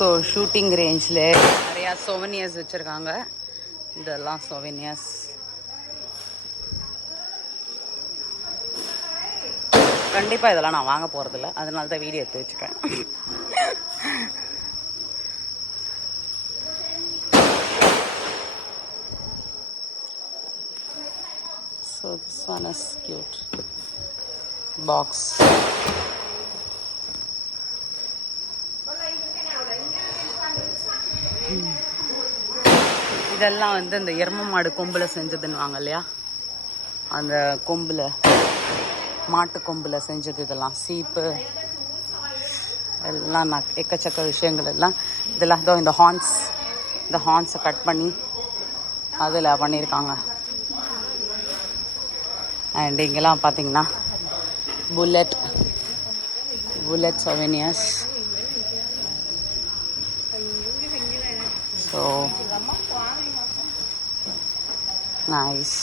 So shooting ரேஞ்சில் நிறையா சோவனியர்ஸ் வச்சுருக்காங்க. இதெல்லாம் சோவனியர்ஸ். கண்டிப்பாக இதெல்லாம் நான் வாங்க போகிறதில்ல, அதனால தான் வீடியோ எடுத்து வச்சுக்கேன். So this one is cute box. இதெல்லாம் வந்து இந்த எரும மாடு கொம்பில் செஞ்சதுன்னு வாங்க இல்லையா, அந்த கொம்பில் மாட்டு கொம்பில் செஞ்சது. இதெல்லாம் சீப்பு எல்லாம் எக்கச்சக்க விஷயங்கள் எல்லாம். இதெல்லாம் தான் இந்த ஹார்ன்ஸை கட் பண்ணி அதில் பண்ணியிருக்காங்க. அண்ட் இங்கெல்லாம் பார்த்தீங்கன்னா புல்லட் சொவெனியர்ஸ். So nice.